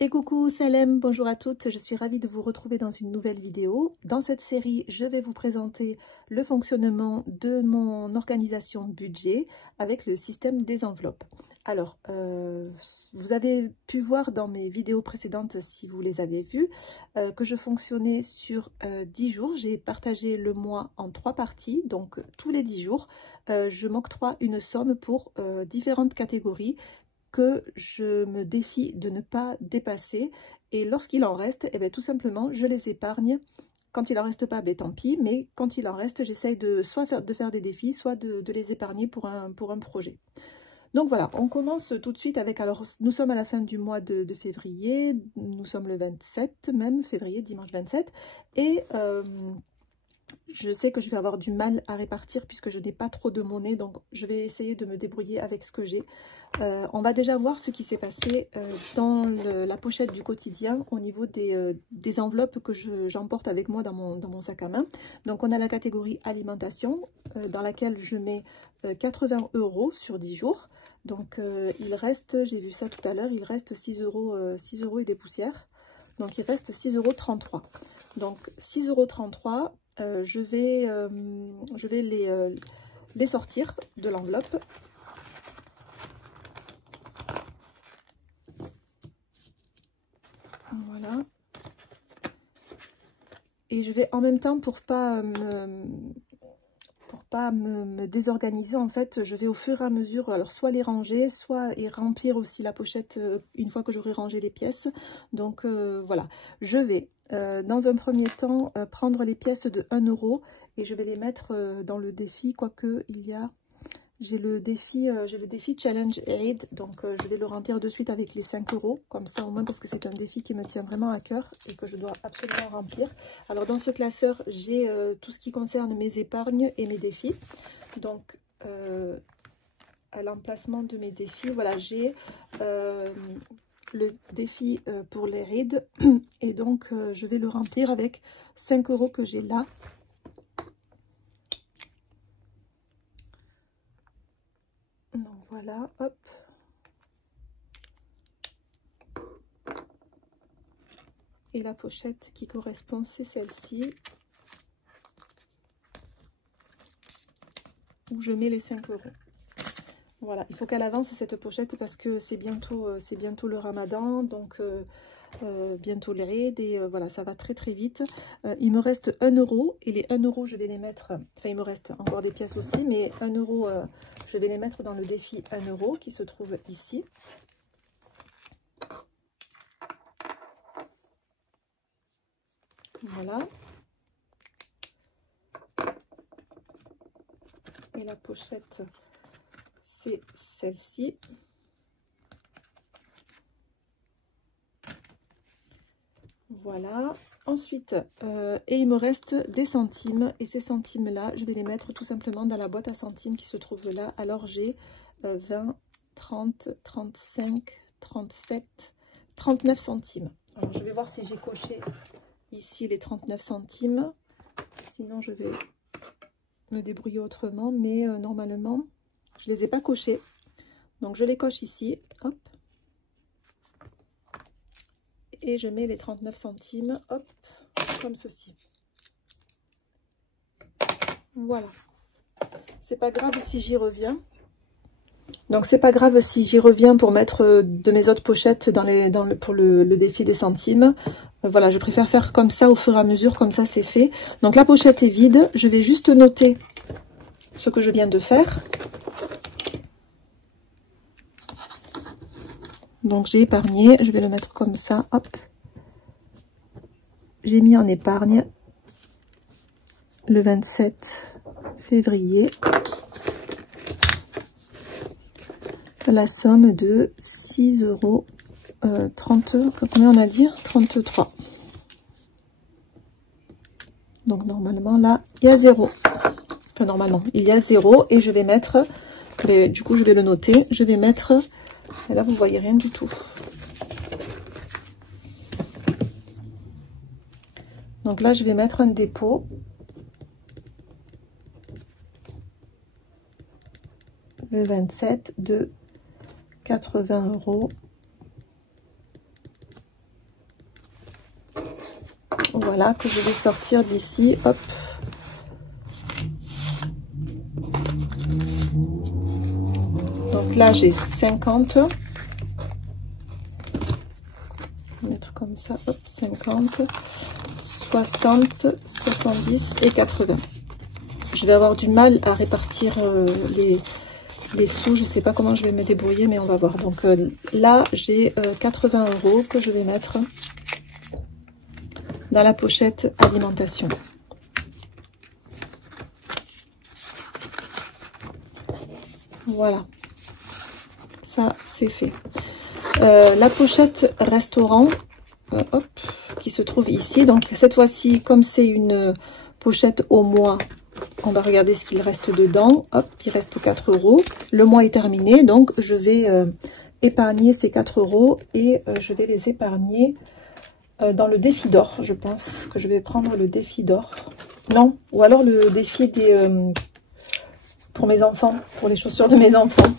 Et coucou Salem, bonjour à toutes, je suis ravie de vous retrouver dans une nouvelle vidéo. Dans cette série, je vais vous présenter le fonctionnement de mon organisation budget avec le système des enveloppes. Alors, vous avez pu voir dans mes vidéos précédentes, si vous les avez vues, que je fonctionnais sur 10 jours. J'ai partagé le mois en 3 parties, donc tous les 10 jours, je m'octroie une somme pour différentes catégories que je me défie de ne pas dépasser, et lorsqu'il en reste, eh bien, tout simplement je les épargne. Quand il en reste pas, ben, tant pis, mais quand il en reste, j'essaye de soit faire des défis, soit de les épargner pour un projet. Donc voilà, on commence tout de suite avec, alors nous sommes à la fin du mois de février, nous sommes le 27 même, février, dimanche 27, et je sais que je vais avoir du mal à répartir puisque je n'ai pas trop de monnaie, donc je vais essayer de me débrouiller avec ce que j'ai. On va déjà voir ce qui s'est passé dans la pochette du quotidien au niveau des enveloppes que j'emporte avec moi dans mon sac à main. Donc on a la catégorie alimentation dans laquelle je mets 80 € sur 10 jours. Donc il reste, j'ai vu ça tout à l'heure, il reste 6 € et des poussières. Donc il reste 6,33 €. Donc 6,33 €, je vais les sortir de l'enveloppe. Voilà. Et je vais en même temps, pour pas me désorganiser, en fait, je vais au fur et à mesure, alors soit les ranger, soit et remplir aussi la pochette une fois que j'aurai rangé les pièces. Donc voilà, je vais dans un premier temps prendre les pièces de 1 € et je vais les mettre dans le défi, quoique il y a... J'ai le défi Challenge Aid, donc je vais le remplir de suite avec les 5 €, comme ça au moins, parce que c'est un défi qui me tient vraiment à cœur et que je dois absolument remplir. Alors dans ce classeur, j'ai tout ce qui concerne mes épargnes et mes défis. Donc à l'emplacement de mes défis, voilà, j'ai le défi pour les rides et donc je vais le remplir avec 5 € que j'ai là. Donc voilà, hop. Et la pochette qui correspond, c'est celle-ci, où je mets les 5 €. Voilà, il faut qu'elle avance cette pochette parce que c'est bientôt le Ramadan, donc bientôt les rides, et voilà, ça va très très vite. Il me reste 1 € et les 1 € je vais les mettre, enfin il me reste encore des pièces aussi, mais 1 € je vais les mettre dans le défi 1 € qui se trouve ici. Voilà. Et la pochette, c'est celle-ci. Voilà. Ensuite, et il me reste des centimes, et ces centimes là je vais les mettre tout simplement dans la boîte à centimes qui se trouve là. Alors j'ai 20, 30, 35, 37, 39 centimes. Alors je vais voir si j'ai coché ici les 39 centimes, sinon je vais me débrouiller autrement, mais normalement je les ai pas cochés, donc je les coche ici, hop. Et je mets les 39 centimes, hop, comme ceci. Voilà. C'est pas grave si j'y reviens. Donc c'est pas grave si j'y reviens pour mettre de mes autres pochettes pour le défi des centimes. Voilà, je préfère faire comme ça au fur et à mesure, comme ça c'est fait. Donc la pochette est vide, je vais juste noter ce que je viens de faire. Donc j'ai épargné, je vais le mettre comme ça, hop. J'ai mis en épargne le 27 février la somme de 6,30 €, combien on a dit, 33. Donc normalement là il y a 0. Enfin normalement il y a 0, et je vais mettre, du coup je vais le noter, je vais mettre, et là vous voyez rien du tout. Donc là je vais mettre un dépôt le 27 de 80 €. voilà, que je vais sortir d'ici, hop. Donc là, j'ai 50. On va mettre comme ça, hop, 50, 60, 70 et 80. Je vais avoir du mal à répartir les sous, je ne sais pas comment je vais me débrouiller, mais on va voir. Donc là, j'ai 80 € que je vais mettre dans la pochette alimentation. Voilà, ça c'est fait. La pochette restaurant, hop, qui se trouve ici. Donc cette fois-ci, comme c'est une pochette au mois, on va regarder ce qu'il reste dedans. Hop, il reste 4 €. Le mois est terminé, donc je vais épargner ces 4 € et je vais les épargner dans le défi d'or. Je pense que je vais prendre le défi d'or. Non, ou alors le défi des pour mes enfants, pour les chaussures de mes enfants.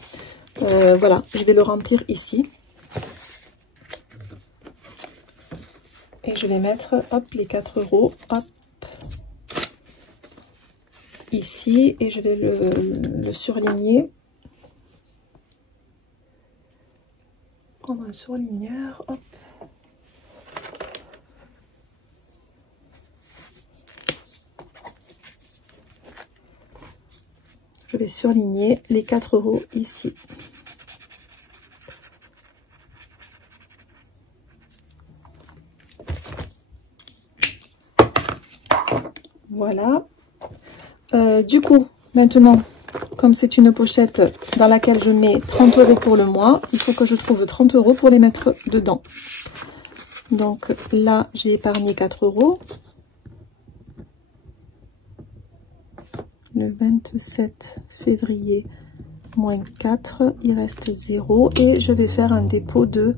Voilà, je vais le remplir ici. Et je vais mettre, hop, les 4 €, hop, ici. Et je vais le surligner. Prendre un surligneur, hop. Je vais surligner les 4 € ici. Voilà. Du coup, maintenant, comme c'est une pochette dans laquelle je mets 30 € pour le mois, il faut que je trouve 30 € pour les mettre dedans. Donc là, j'ai épargné 4 €. Le 27 février, moins 4, il reste 0. Et je vais faire un dépôt de...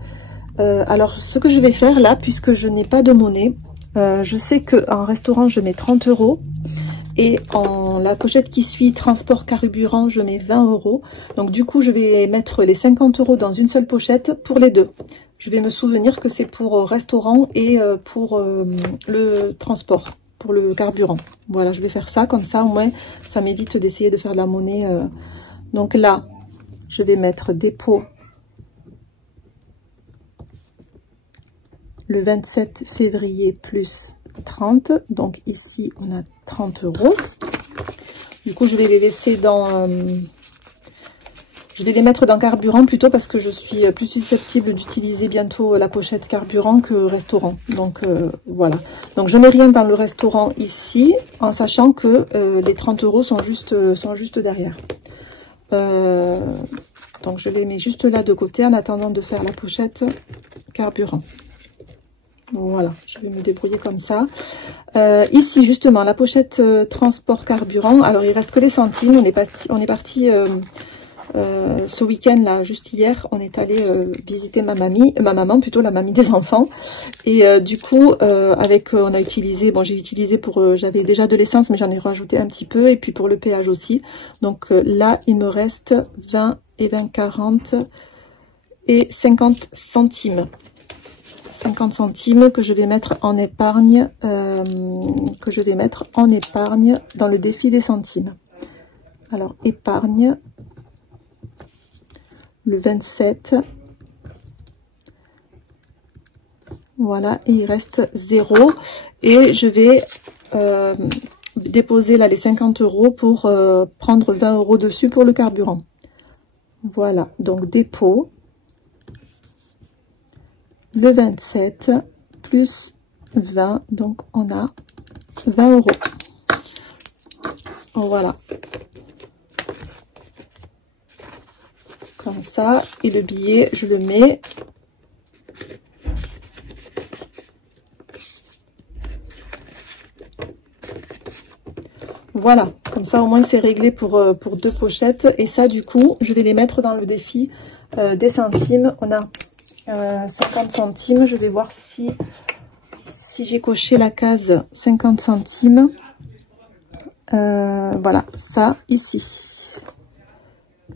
alors, ce que je vais faire là, puisque je n'ai pas de monnaie, je sais qu'en restaurant, je mets 30 €. Et en la pochette qui suit, transport carburant, je mets 20 €. Donc du coup, je vais mettre les 50 € dans une seule pochette pour les deux. Je vais me souvenir que c'est pour restaurant et pour le transport, pour le carburant. Voilà, je vais faire ça, comme ça au moins, ça m'évite d'essayer de faire de la monnaie. Donc là, je vais mettre dépôt le 27 février plus 30. Donc ici, on a 30 €. Du coup, je vais les laisser dans... je vais les mettre dans carburant plutôt parce que je suis plus susceptible d'utiliser bientôt la pochette carburant que restaurant. Donc voilà. Donc je mets rien dans le restaurant ici en sachant que les 30 € sont juste derrière. Donc je les mets juste là de côté en attendant de faire la pochette carburant. Voilà, je vais me débrouiller comme ça. Ici, justement, la pochette transport carburant. Alors, il reste que les centimes. On est parti ce week-end, là, juste hier. On est allé visiter ma maman, plutôt la mamie des enfants. Et du coup, on a utilisé, bon, j'ai utilisé pour, j'avais déjà de l'essence, mais j'en ai rajouté un petit peu. Et puis pour le péage aussi. Donc là, il me reste 20 et 20, 40 et 50 centimes. 50 centimes que je vais mettre en épargne, dans le défi des centimes. Alors, épargne, le 27. Voilà, et il reste 0. Et je vais déposer là les 50 € pour prendre 20 € dessus pour le carburant. Voilà, donc dépôt. Le 27 plus 20, donc on a 20 €. Voilà. Comme ça. Et le billet, je le mets. Voilà. Comme ça, au moins, c'est réglé pour 2 pochettes. Et ça, du coup, je vais les mettre dans le défi des centimes. On a 50 centimes, je vais voir si j'ai coché la case 50 centimes. Voilà, ça ici.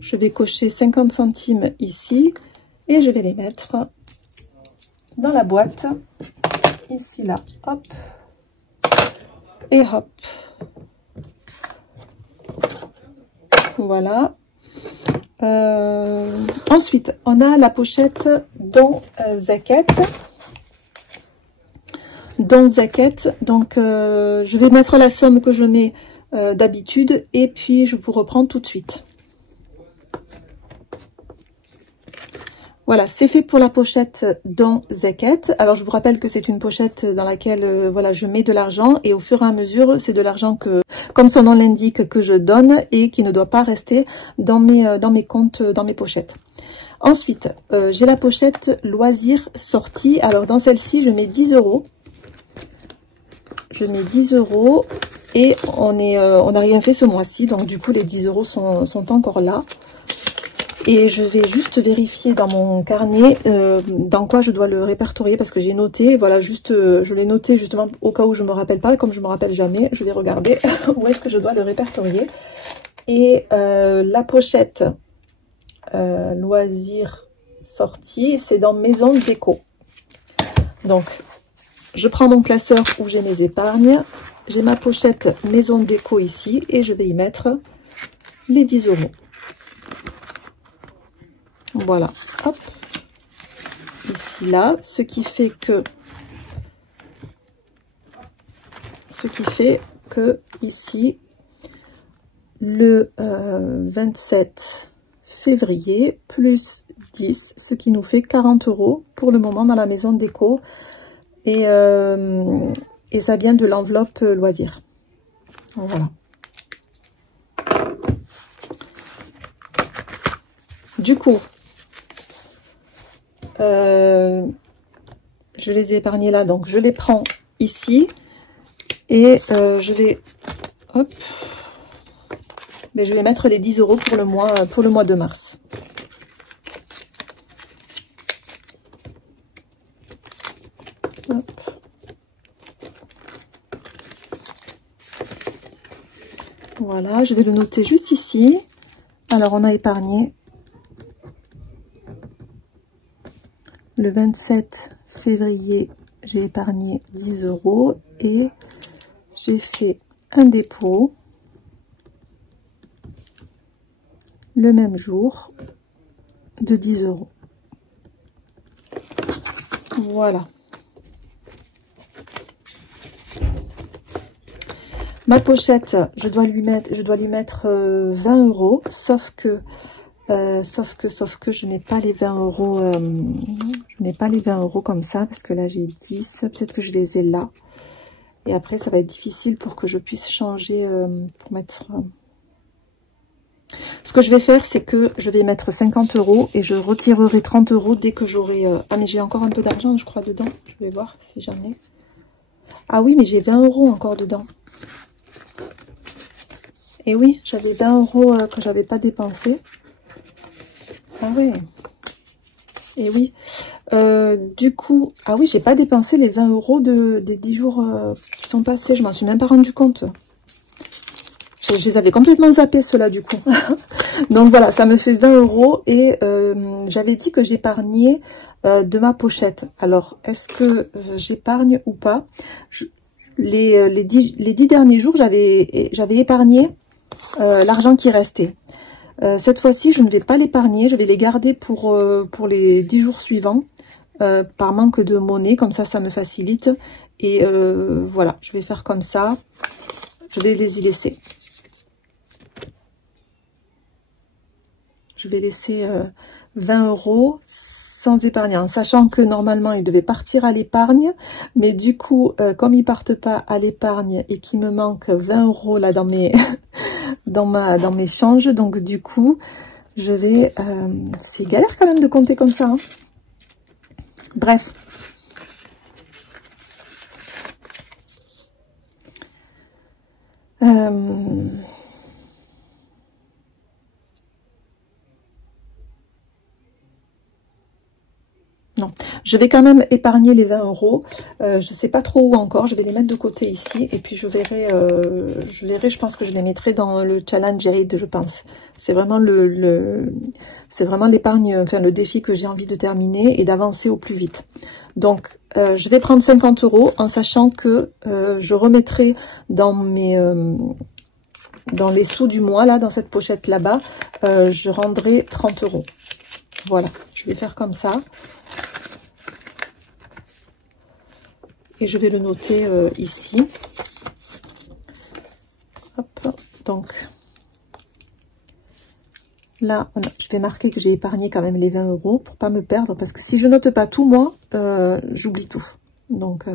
Je vais cocher 50 centimes ici et je vais les mettre dans la boîte, ici, là, hop. Et hop. Voilà. Ensuite, on a la pochette Don Zaquette. Don Zaquette. Donc, je vais mettre la somme que je mets d'habitude et puis je vous reprends tout de suite. Voilà, c'est fait pour la pochette Don Zaquette. Alors, je vous rappelle que c'est une pochette dans laquelle voilà, je mets de l'argent et au fur et à mesure, c'est de l'argent que, comme son nom l'indique, que je donne et qui ne doit pas rester dans mes comptes, dans mes pochettes. Ensuite, j'ai la pochette Loisirs Sorties. Alors, dans celle-ci, je mets 10 €. Je mets 10 € et on n'a rien fait ce mois-ci. Donc, du coup, les 10 € sont encore là. Et je vais juste vérifier dans mon carnet dans quoi je dois le répertorier parce que j'ai noté, voilà, juste je l'ai noté justement au cas où je me rappelle pas et comme je me rappelle jamais, je vais regarder où est-ce que je dois le répertorier. Et la pochette Loisirs Sorties, c'est dans Maison Déco. Donc, je prends mon classeur où j'ai mes épargnes, j'ai ma pochette Maison Déco ici et je vais y mettre les 10 €. Voilà, hop, ici, là, ce qui fait que ici, le 27 février, plus 10, ce qui nous fait 40 € pour le moment dans la maison déco. Et ça vient de l'enveloppe loisirs. Voilà. Du coup, je les ai épargnés là, donc je les prends ici et je vais, hop, mais je vais mettre les 10 € pour le mois de mars. Hop. Voilà, je vais le noter juste ici. Alors, on a épargné le 27 février, j'ai épargné 10 € et j'ai fait un dépôt le même jour de 10 €. Voilà. Ma pochette, je dois lui mettre 20 €, sauf que je n'ai pas les 20 €, je n'ai pas les 20 € comme ça, parce que là j'ai 10, peut-être que je les ai là. Et après ça va être difficile pour que je puisse changer, pour mettre... Ce que je vais faire, c'est que je vais mettre 50 € et je retirerai 30 € dès que j'aurai... Ah mais j'ai encore un peu d'argent, je crois, dedans. Je vais voir si j'en ai. Ah oui, mais j'ai 20 € encore dedans. Et oui, j'avais 20 € que j'avais pas dépensé. Ah ouais. Et oui. Du coup, ah oui, j'ai pas dépensé les 20 € des 10 jours qui sont passés. Je m'en suis même pas rendu compte. Je les avais complètement zappés, ceux-là, du coup. Donc voilà, ça me fait 20 € et j'avais dit que j'épargnais de ma pochette. Alors, est-ce que j'épargne ou pas? Les 10 derniers jours, j'avais épargné l'argent qui restait. Cette fois-ci, je ne vais pas l'épargner, je vais les garder pour les 10 jours suivants, par manque de monnaie, comme ça me facilite. Et voilà, je vais faire comme ça, je vais les y laisser. Je vais laisser 20 € sans épargner, en sachant que normalement, ils devaient partir à l'épargne. Mais du coup, comme ils partent pas à l'épargne et qu'il me manque 20 € là dans mes... dans mes changes, donc du coup je vais c'est galère quand même de compter comme ça, hein. Bref, non, Je vais quand même épargner les 20 €. Je sais pas trop où encore. Je vais les mettre de côté ici. Et puis je verrai, je pense que je les mettrai dans le challenge Jade, je pense. C'est vraiment c'est vraiment l'épargne, enfin le défi que j'ai envie de terminer et d'avancer au plus vite. Donc, je vais prendre 50 € en sachant que je remettrai dans dans les sous du mois, là, dans cette pochette là-bas, je rendrai 30 €. Voilà, je vais faire comme ça. Et je vais le noter ici. Hop, donc, là, je vais marquer que j'ai épargné quand même les 20 € pour pas me perdre. Parce que si je note pas tout, moi, j'oublie tout. Donc,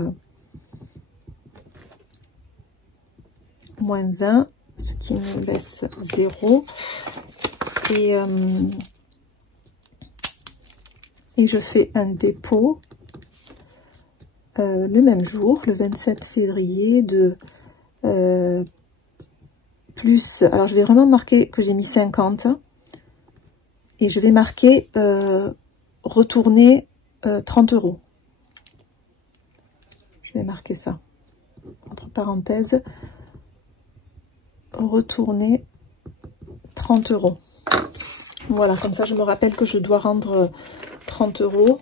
moins 20, ce qui me laisse 0. Et je fais un dépôt le même jour, le 27 février, de plus... Alors, je vais vraiment marquer que j'ai mis 50. Et je vais marquer retourner 30 €. Je vais marquer ça. Entre parenthèses, retourner 30 €. Voilà, comme ça je me rappelle que je dois rendre 30 €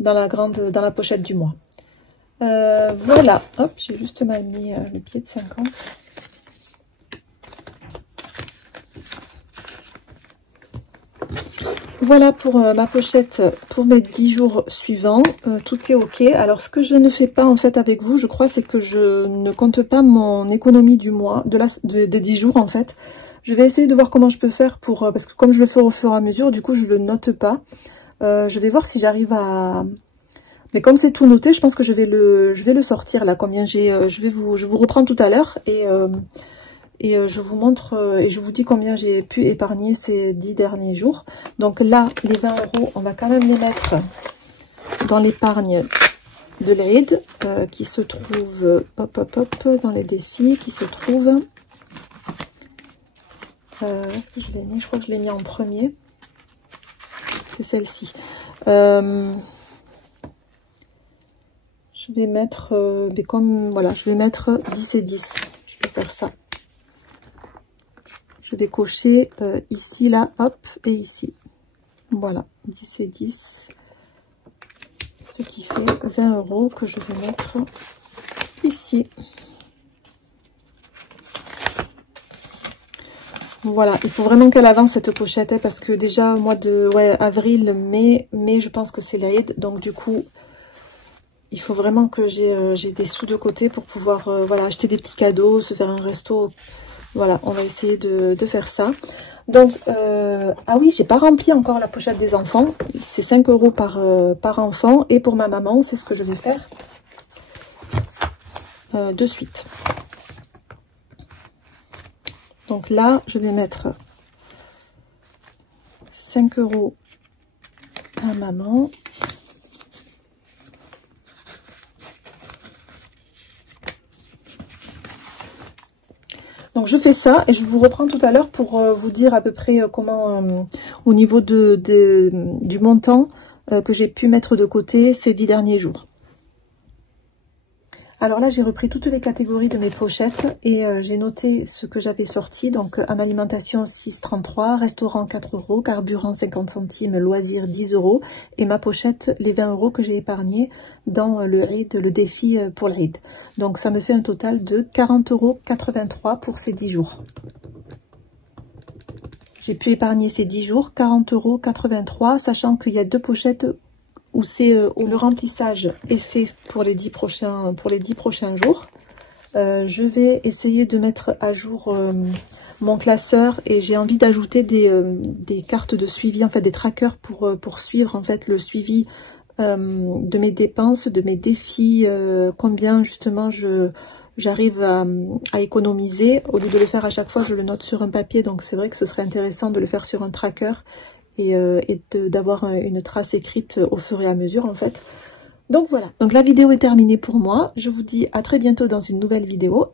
dans la pochette du mois. Voilà, hop, j'ai juste mal mis le pied de 50. Voilà pour ma pochette pour mes 10 jours suivants. Tout est ok. Alors ce que je ne fais pas en fait avec vous, je crois, c'est que je ne compte pas mon économie du mois, des 10 jours en fait. Je vais essayer de voir comment je peux faire pour... parce que comme je le fais au fur et à mesure, du coup je le note pas. Je vais voir si j'arrive à... Mais comme c'est tout noté, je pense que je vais le sortir là, combien j'ai... je vous reprends tout à l'heure et je vous montre et je vous dis combien j'ai pu épargner ces 10 derniers jours. Donc là, les 20 €, on va quand même les mettre dans l'épargne de l'Aid qui se trouve, dans les défis, qui se trouve... est-ce que je l'ai mis? Je crois que je l'ai mis en premier. C'est celle-ci. Je vais mettre, mais comme, voilà, je vais mettre 10 et 10. Je vais faire ça. Je vais cocher ici, là, hop, et ici. Voilà, 10 et 10. Ce qui fait 20 € que je vais mettre ici. Voilà, il faut vraiment qu'elle avance cette pochette, hein, parce que déjà au mois de avril, mai, je pense que c'est l'Aïd. Donc du coup, il faut vraiment que j'ai des sous de côté pour pouvoir voilà, acheter des petits cadeaux, se faire un resto. Voilà, on va essayer de faire ça. Donc, ah oui, j'ai pas rempli encore la pochette des enfants. C'est 5 € par enfant. Et pour ma maman, c'est ce que je vais faire de suite. Donc là, je vais mettre 5 € à maman. Donc je fais ça et je vous reprends tout à l'heure pour vous dire à peu près comment, au niveau du montant que j'ai pu mettre de côté ces 10 derniers jours. Alors là, j'ai repris toutes les catégories de mes pochettes et j'ai noté ce que j'avais sorti. Donc en alimentation 6,33, restaurant 4 €, carburant 50 centimes, loisirs 10 € et ma pochette les 20 € que j'ai épargnés dans le Eid, le défi pour l'Eid. Donc ça me fait un total de 40,83 € pour ces 10 jours. J'ai pu épargner ces 10 jours, 40,83 €, sachant qu'il y a 2 pochettes où le remplissage est fait pour les 10 prochains jours. Je vais essayer de mettre à jour mon classeur et j'ai envie d'ajouter des cartes de suivi, en fait des trackers pour suivre en fait le suivi de mes dépenses, de mes défis, combien justement j'arrive à économiser. Au lieu de le faire à chaque fois, je le note sur un papier, donc c'est vrai que ce serait intéressant de le faire sur un tracker et d'avoir une trace écrite au fur et à mesure en fait. Donc voilà, donc la vidéo est terminée pour moi. Je vous dis à très bientôt dans une nouvelle vidéo.